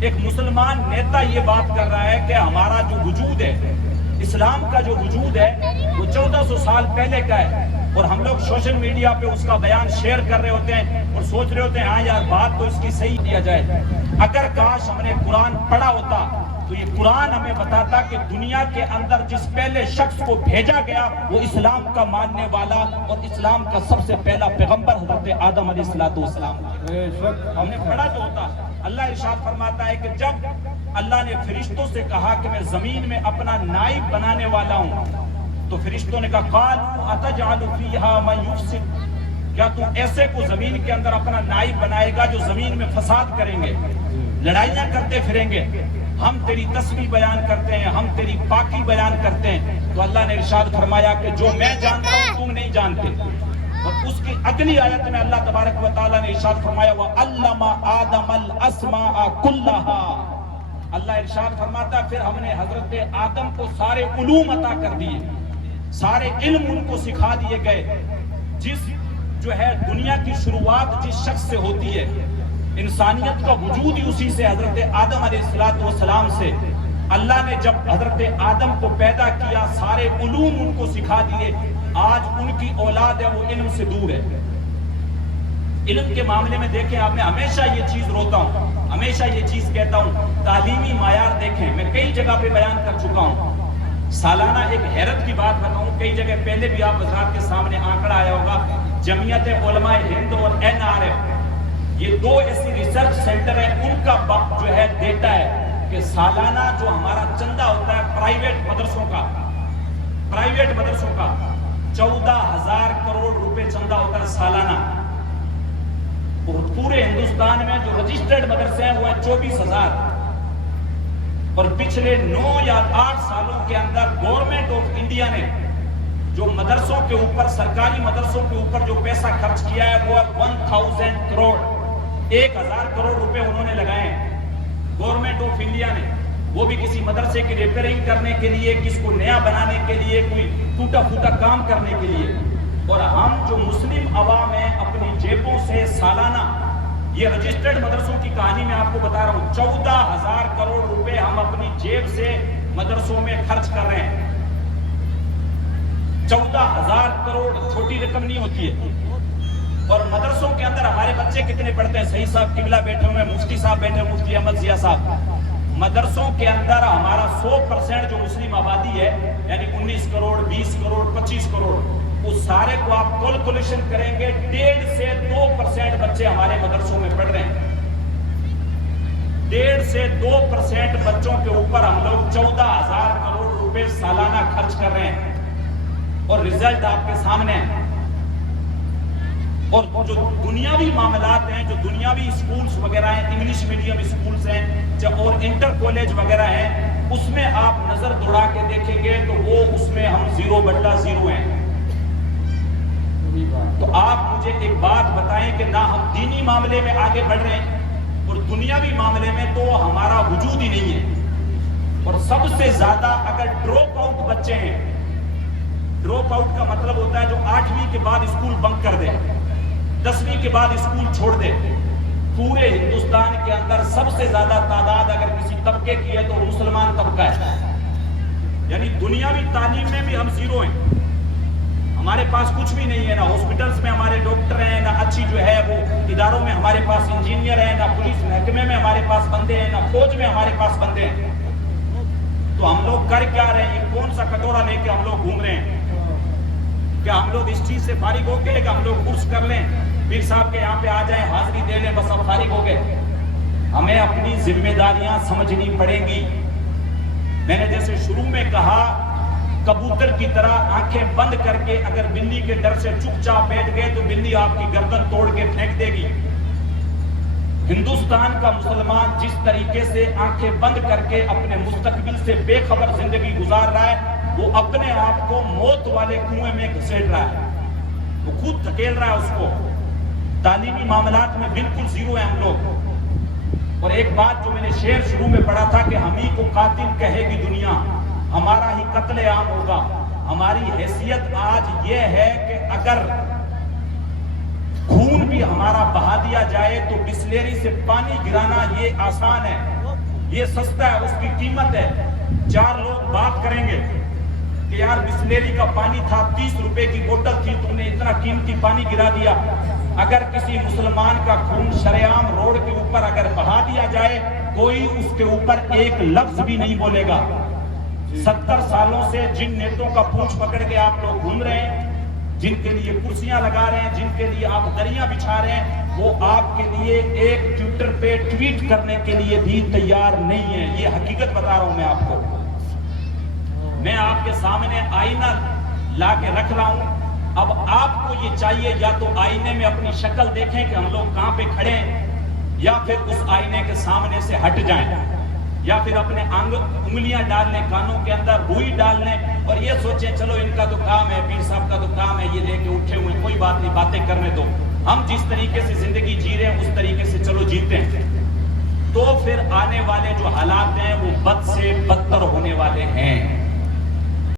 ایک مسلمان نیتا یہ بات کر رہا ہے کہ ہمارا جو وجود ہے، اسلام کا جو وجود ہے وہ 1400 سال پہلے کا ہے، اور ہم لوگ سوشل میڈیا پہ اس کا بیان شیئر کر رہے ہوتے ہیں اور سوچ رہے ہوتے ہیں ہاں یار بات تو اس کی صحیح کیا جائے۔ اگر کاش ہم نے قرآن پڑھا ہوتا تو یہ قرآن ہمیں بتاتا کہ دنیا کے اندر جس پہلے شخص کو بھیجا گیا وہ اسلام کا ماننے والا اور اسلام کا سب سے پہلا پیغمبر حضرت آدم علیہ السلام ہم نے پڑھا تو ہوتا۔ اللہ ارشاد فرماتا ہے کہ جب اللہ نے فرشتوں سے کہا کہ میں زمین میں اپنا نائب بنانے والا ہوں، تو فرشتوں نے کہا قالوا اتجعل فیہا من یفسد، کیا تو ایسے کو زمین کے اندر اپنا نائب بنائے گا جو زمین میں فساد کریں گے، لڑائیاں کرتے پھریں گے؟ ہم تیری تسبیح بیان کرتے ہیں، ہم تیری پاکی بیان کرتے ہیں۔ تو اللہ نے ارشاد فرمایا کہ جو میں جانتا ہوں تم نہیں جانتے۔ اور اس کی اگلی آیت میں اللہ تبارک و تعالیٰ نے ارشاد فرمایا وَعَلَّمَ آدَمَ الْأَسْمَاءَ كُلَّهَا، اللہ ارشاد فرماتا پھر ہم نے حضرت آدم کو سارے علوم عطا کر دیے، سارے علم ان کو سکھا دیے گئے۔ جس جو ہے دنیا کی شروعات جس شخص سے ہوتی ہے، انسانیت کا وجود ہی اسی سے، حضرت آدم علیہ السلام سے۔ اللہ نے جب حضرت آدم کو پیدا کیا سارے علوم ان کو سکھا دیے، آج ان کی اولاد ہے وہ علم سے دور ہے۔ علم کے معاملے میں دیکھیں آپ، میں ہمیشہ یہ چیز روتا ہوں، ہمیشہ یہ چیز کہتا ہوں، تعلیمی معیار دیکھیں، میں کئی جگہ پہ بیان کر چکا ہوں۔ سالانہ ایک حیرت کی بات بتاؤں، کئی جگہ پہلے بھی آپ حضرات کے سامنے آنکڑا آیا ہوگا، جمعیت علماء ہند اور NRF، یہ دو ایسی ریسرچ سینٹر ہیں، ان کا جو ہے ڈیٹا ہے کہ سالانہ جو ہمارا چندہ ہوتا ہے پرائیویٹ مدرسوں کا 14,000 کروڑ روپے چندہ ہوتا ہے سالانہ، اور پورے ہندوستان میں جو رجسٹرڈ مدرسے ہیں وہ ہیں 24,000۔ اور پچھلے 9 یا 8 سالوں کے اندر گورنمنٹ آف انڈیا نے جو مدرسوں کے اوپر، سرکاری مدرسوں کے اوپر جو پیسہ خرچ کیا ہے وہ 1000 کروڑ، 1000 کروڑ روپے انہوں نے لگائے ہیں گورنمنٹ آف انڈیا نے، وہ بھی کسی مدرسے کی ریپیئرنگ کرنے کے لیے، کس کو نیا بنانے کے لیے، کوئی ٹوٹا پھوٹا کام کرنے کے لیے۔ اور ہم جو مسلم عوام ہیں اپنی جیبوں سے سالانہ، یہ رجسٹرڈ مدرسوں کی کہانی میں آپ کو بتا رہا ہوں، 14,000 کروڑ روپے ہم اپنی جیب سے مدرسوں میں خرچ کر رہے ہیں۔ 14,000 کروڑ چھوٹی رقم نہیں ہوتی ہے۔ اور مدرسوں کے اندر ہمارے بچے کتنے پڑھتے ہیں؟ صحیح صاحب قبلہ بیٹھے ہوئے، مفتی صاحب بیٹھے ہوئے، مفتی احمد ضیاء صاحب۔ مدرسوں کے اندر ہمارا 100% جو مسلم آبادی ہے، یعنی 19 کروڑ 20 کروڑ 25 کروڑ، اس سارے کو آپ کیلکولیشن کریں گے 1.5 سے 2% بچے ہمارے مدرسوں میں پڑھ رہے ہیں۔ 1.5 سے 2% بچوں کے اوپر ہم لوگ 14,000 کروڑ روپے سالانہ خرچ کر رہے ہیں، اور رزلٹ آپ کے سامنے ہے۔ اور جو دنیاوی معاملات ہیں، جو دنیاوی اسکولز وغیرہ ہیں، انگلش میڈیم اسکولز ہیں اور انٹر کالج وغیرہ ہیں، اس میں آپ نظر دوڑا کے دیکھیں گے تو وہ اس میں ہم 0/0 ہیں۔ تو آپ مجھے ایک بات بتائیں کہ نہ ہم دینی معاملے میں آگے بڑھ رہے ہیں اور دنیاوی معاملے میں تو ہمارا وجود ہی نہیں ہے۔ اور سب سے زیادہ اگر ڈراپ آؤٹ بچے ہیں، ڈراپ آؤٹ کا مطلب ہوتا ہے جو 8ویں کے بعد اسکول بنک کر دے، 10ویں کے بعد اسکول چھوڑ دے، پورے ہندوستان کے اندر سب سے زیادہ تعداد اگر کسی طبقے کی ہے تو مسلمان طبقہ ہے۔ یعنی دنیاوی تعلیم میں بھی ہم 0 ہیں، ہمارے پاس کچھ بھی نہیں ہے، نہ ہاسپٹلز میں ہمارے ڈاکٹر ہیں، نہ اچھی جو ہے وہ اداروں میں ہمارے پاس انجینئر ہیں، نہ پولیس محکمے میں ہمارے پاس بندے ہیں، نہ فوج میں ہمارے پاس بندے ہیں۔ تو ہم لوگ کر کیا رہے ہیں؟ یہ کون سا کٹورا لے کے ہم لوگ گھوم رہے ہیں؟ کیا ہم لوگ اس چیز سے فارغ ہو گئے کہ ہم لوگ کورس کر لیں، پیر صاحب کے یہاں پہ آ جائیں، حاضری دے لیں، بس اب فارغ ہو گئے؟ ہمیں اپنی ذمہ داریاں سمجھنی پڑیں گی۔ میں نے جیسے شروع میں کہا، کبوتر کی طرح آنکھیں بند کر کے اگر بلی کے ڈر سے چپ چاپ بیٹھ گئے تو بلی آپ کی گردن توڑ کے پھینک دے گی۔ ہندوستان کا مسلمان جس طریقے سے آنکھیں بند کر کے اپنے مستقبل سے بے خبر زندگی گزار رہا ہے، وہ اپنے آپ کو موت والے کنویں میں گھسیٹ رہا ہے، وہ خود دھکیل رہا ہے اس کو۔ تعلیمی معاملات میں بالکل 0 ہیں ہم لوگ۔ اور ایک بات جو میں نے شعر شروع میں پڑھا تھا کہ ہم ہی کو قاتل کہے گی دنیا، ہمارا ہی قتل عام ہوگا۔ ہماری حیثیت آج یہ ہے کہ اگر خون بھی ہمارا بہا دیا جائے تو بسلیری سے پانی گرانا یہ آسان ہے، یہ سستا ہے، اس کی قیمت ہے۔ 4 لوگ بات کریں گے کہ یار بسلیری کا پانی تھا 30 روپے کی بوتل تھی، تم نے اتنا قیمتی پانی گرا دیا۔ اگر کسی مسلمان کا خون شریعام روڈ کے اوپر اگر بہا دیا جائے، کوئی اس کے اوپر ایک لفظ بھی نہیں بولے گا۔ 70 سالوں سے جن نیتوں کا پونچھ پکڑ کے آپ لوگ گھوم رہے ہیں، جن کے لیے کرسیاں لگا رہے ہیں، جن کے لیے آپ دریاں بچھا رہے ہیں، وہ آپ کے لیے ایک ٹویٹر پہ ٹویٹ کرنے کے لیے بھی تیار نہیں ہے۔ یہ حقیقت بتا رہا ہوں میں آپ کو۔ میں آپ کے سامنے آئینہ لا کے رکھ رہا ہوں۔ اب آپ کو یہ چاہیے یا تو آئینے میں اپنی شکل دیکھیں کہ ہم لوگ کہاں پہ کھڑے ہیں، یا پھر اس آئینے کے سامنے سے ہٹ جائیں، یا پھر اپنے انگلیاں ڈال لیں کانوں کے اندر، روئی ڈال لیں اور یہ سوچیں چلو ان کا تو کام ہے، پیر صاحب کا تو کام ہے، یہ لے کے اٹھے ہوئے، کوئی بات نہیں، باتیں کرنے دو، ہم جس طریقے سے زندگی جی رہے ہیں اس طریقے سے چلو جیتے ہیں۔ تو پھر آنے والے جو حالات ہیں وہ بد سے بدتر ہونے والے ہیں۔